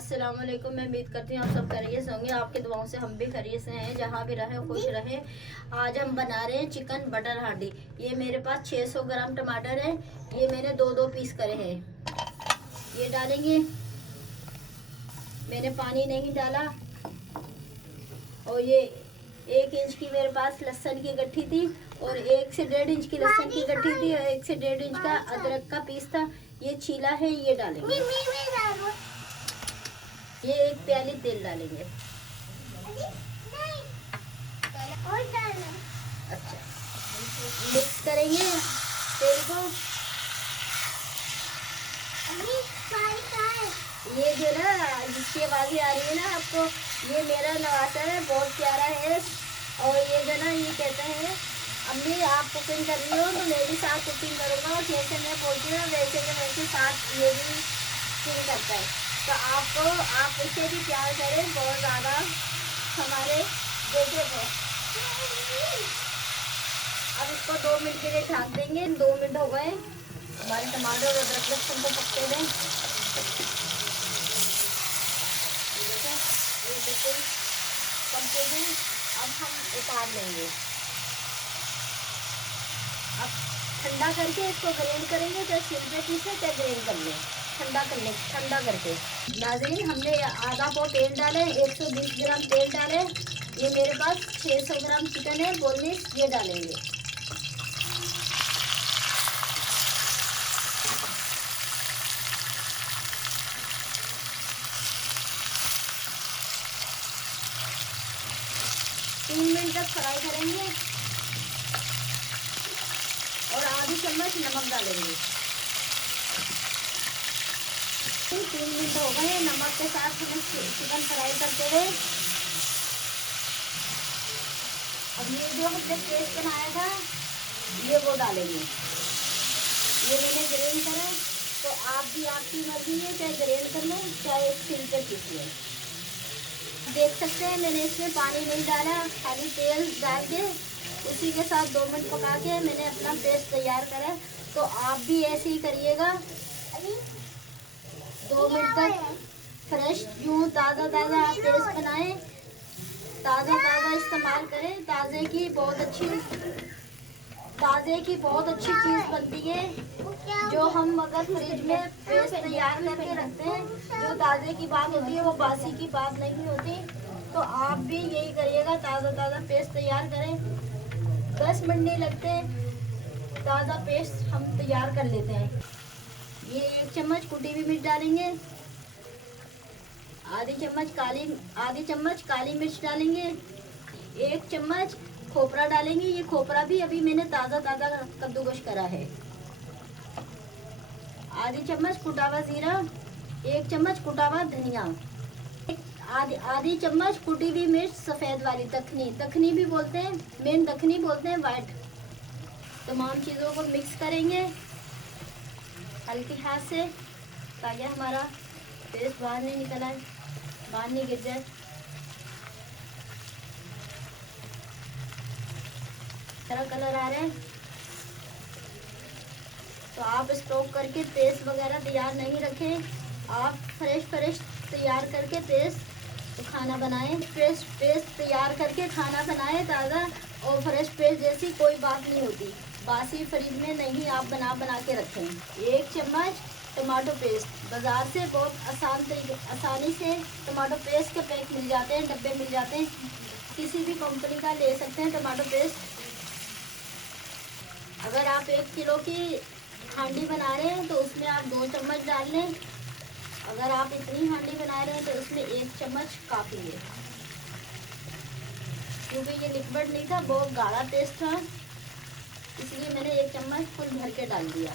अस्सलाम वालेकुम। मैं उम्मीद करती हूँ आप सब खैरियत से होंगे। आपके दुआओं से हम भी खैरियत से हैं, जहाँ भी रहे खुश रहे। आज हम बना रहे हैं चिकन बटर हांडी। ये मेरे पास 600 ग्राम टमाटर है। ये मैंने दो दो पीस करे हैं। ये डालेंगे। मैंने पानी नहीं डाला। और ये 1 इंच की मेरे पास लहसुन की गट्ठी थी, और 1 से 1.5 इंच की लहसुन की गट्ठी थी, और 1 से 1.5 इंच का अदरक का पीस था। ये छीला है, ये डालेंगे। ये 1 प्याली तेल डालेंगे। अच्छा, मिक्स करेंगे तेल को। ये जो ना जिसकी आवाज़ आ रही है ना आपको, ये मेरा नवासा है, बहुत प्यारा है। और ये जो ना ये कहते हैं अम्मी आप कुकिंग कर रही हो तो मैं भी साथ कुकिंग करूँगा, और जैसे मैं बोलती हूँ वैसे के वैसे साथ ये भी कुकिंग करता है। तो आप इसे भी प्यार करें बहुत ज़्यादा हमारे बेटे को। अब इसको 2 मिनट के लिए ढक देंगे। 2 मिनट हो गए हमारे टमाटर और अदरक लहसुन को पकते हुए। ये बिल्कुल पकते हैं। अब हम उतार लेंगे। अब ठंडा करके इसको ग्राइंड करेंगे, चाहे सिल पे पीसे चाहे ग्राइंड कर लें। ठंडा करके। नाज़रीन, हमने आधा पाव तेल डाले, 120 ग्राम तेल डाले। ये मेरे पास 600 ग्राम चिकन है, बोनलेस, ये डालेंगे। तीन मिनट तक फ्राई करेंगे और आधी चम्मच नमक डालेंगे। 3 मिनट हो गए नमक के साथ हमें चिकन फ्राई करते हुए। अब ये जो हमने पेस्ट बनाया था ये वो डालेंगे। ये मैंने ग्राइंड करा, तो आप भी आपकी मर्जी है, चाहे ग्राइंड कर लें चाहे सिल पे पीस लें। देख सकते हैं मैंने इसमें पानी नहीं डाला, खाली तेल डाल के उसी के साथ 2 मिनट पका के मैंने अपना पेस्ट तैयार करा। तो आप भी ऐसे ही करिएगा। 2 मिनट तक फ्रेश यूँ ताज़ा आप पेस्ट बनाएं, ताज़ा इस्तेमाल करें। ताज़े की बहुत अच्छी चीज़ बनती है। जो हम अगर फ्रिज में पेस्ट तैयार करके रखते हैं, जो ताज़े की बात होती है वो बासी की बात नहीं होती। तो आप भी यही करिएगा, ताज़ा पेस्ट तैयार करें। 10 मिनट नहीं लगते, ताज़ा पेस्ट हम तैयार कर लेते हैं। ये 1 चम्मच कुटी हुई मिर्च डालेंगे। आधी चम्मच काली मिर्च डालेंगे। 1 चम्मच खोपरा डालेंगे। ये खोपरा भी अभी मैंने ताज़ा कद्दूकस करा है। आधी चम्मच कुटा हुआ जीरा। 1 चम्मच कुटा हुआ धनिया। आधी चम्मच कुटी हुई मिर्च सफ़ेद वाली, दखनी भी बोलते हैं, मेन दखनी बोलते हैं, वाइट। तमाम चीज़ों को मिक्स करेंगे हल्के हाथ से, ताकि हमारा पेस्ट बाहर नहीं निकल आए, बाहर नहीं गिर जाए। तरह कलर आ रहा है तो आप स्टॉक करके पेस्ट वगैरह तैयार नहीं रखें। आप फ्रेश तैयार करके पेस्ट खाना बनाएं। पेस्ट तैयार करके खाना बनाएं ताज़ा और फ्रेश पेस्ट जैसी कोई बात नहीं होती। बासी फ्रिज में नहीं आप बना के रखें। 1 चम्मच टमाटो पेस्ट। बाज़ार से बहुत आसानी से टमाटो पेस्ट के पैक मिल जाते हैं, डब्बे मिल जाते हैं। किसी भी कंपनी का ले सकते हैं टमाटो पेस्ट। अगर आप 1 किलो की हांडी बना रहे हैं तो उसमें आप 2 चम्मच डाल लें। अगर आप इतनी हांडी बना रहे हैं तो उसमें 1 चम्मच काफ़ी है, क्योंकि ये लिक्विड नहीं था, बहुत गाढ़ा पेस्ट था, इसलिए मैंने 1 चम्मच फुल भर के डाल दिया।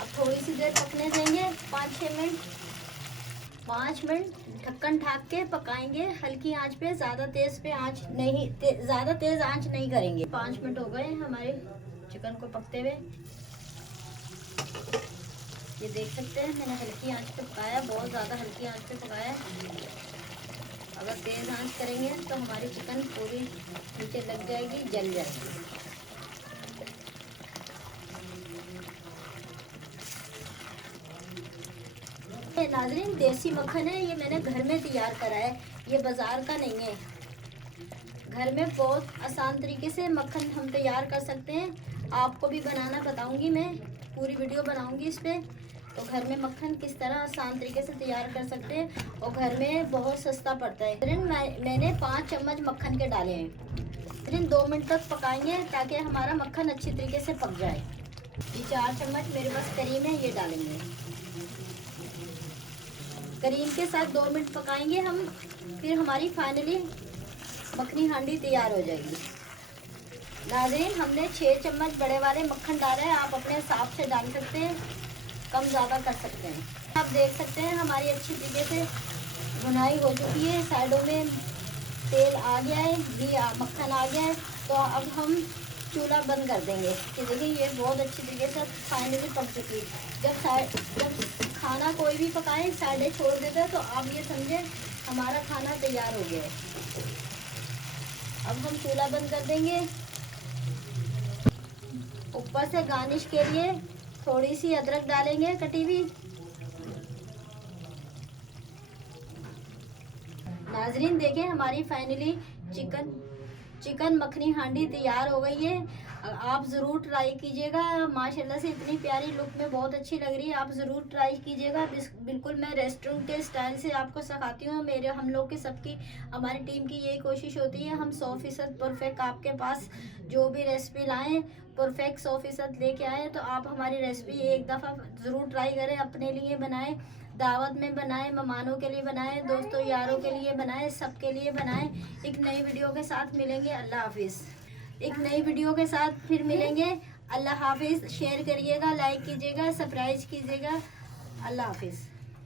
अब थोड़ी सी देर पकने देंगे, 5-6 मिनट। 5 मिनट ढक्कन ढक के पकाएंगे हल्की आंच पे। ज़्यादा तेज़ आंच नहीं करेंगे। 5 मिनट हो गए हमारे चिकन को पकते हुए। ये देख सकते हैं मैंने हल्की आंच पे पकाया, बहुत ज़्यादा हल्की आंच पे पकाया। अगर तेज़ आंच करेंगे तो हमारी चिकन पूरी नीचे लग जाएगी, जल जाएगी। नाज़रीन देसी मक्खन है, ये मैंने घर में तैयार करा है, ये बाज़ार का नहीं है। घर में बहुत आसान तरीके से मक्खन हम तैयार कर सकते हैं। आपको भी बनाना बताऊंगी, मैं पूरी वीडियो बनाऊंगी इस पर। तो घर में मक्खन किस तरह आसान तरीके से तैयार कर सकते हैं और घर में बहुत सस्ता पड़ता है। मैंने 5 चम्मच मक्खन के डाले हैं। 2 मिनट तक पकाएंगे ताकि हमारा मक्खन अच्छी तरीके से पक जाए। ये 4 चम्मच मेरे पास करीम है, ये डालेंगे। करीम के साथ 2 मिनट पकाएंगे हम, फिर हमारी फाइनली मखनी हांडी तैयार हो जाएगी। नाज़रीन हमने 6 चम्मच बड़े वाले मक्खन डाला है, आप अपने हिसाब से डाल सकते हैं, कम ज़्यादा कर सकते हैं। आप देख सकते हैं हमारी अच्छी तरीके से भुनाई हो चुकी है, साइडों में तेल आ गया है, घी मक्खन आ गया है। तो अब हम चूल्हा बंद कर देंगे कि देखिए ये बहुत अच्छी तरीके से फाइनली पक चुकी है। जब खाना कोई भी पकाए साइडें छोड़ देता है तो आप ये समझें हमारा खाना तैयार हो गया है। अब हम चूल्हा बंद कर देंगे। ऊपर से गार्निश के लिए थोड़ी सी अदरक डालेंगे कटी हुई। नाजरीन देखें हमारी फाइनली चिकन मखनी हांडी तैयार हो गई है। आप ज़रूर ट्राई कीजिएगा, माशाल्लाह से इतनी प्यारी लुक में बहुत अच्छी लग रही है। आप ज़रूर ट्राई कीजिएगा। बिल्कुल मैं रेस्टोरेंट के स्टाइल से आपको सिखाती हूँ। हम लोग की सबकी हमारी टीम की यही कोशिश होती है, हम 100% परफेक्ट आपके पास जो भी रेसिपी लाएँ परफेक्ट 100% लेके आए। तो आप हमारी रेसिपी एक दफ़ा ज़रूर ट्राई करें, अपने लिए बनाएं, दावत में बनाएं, मेहमानों के लिए बनाएं, दोस्तों यारों के लिए बनाएं, सबके लिए बनाएं। एक नई वीडियो के साथ मिलेंगे। अल्लाह हाफिज़। एक नई वीडियो के साथ फिर मिलेंगे। अल्लाह हाफिज़। शेयर करिएगा, लाइक कीजिएगा, सब्सक्राइब कीजिएगा। अल्लाह हाफिज़।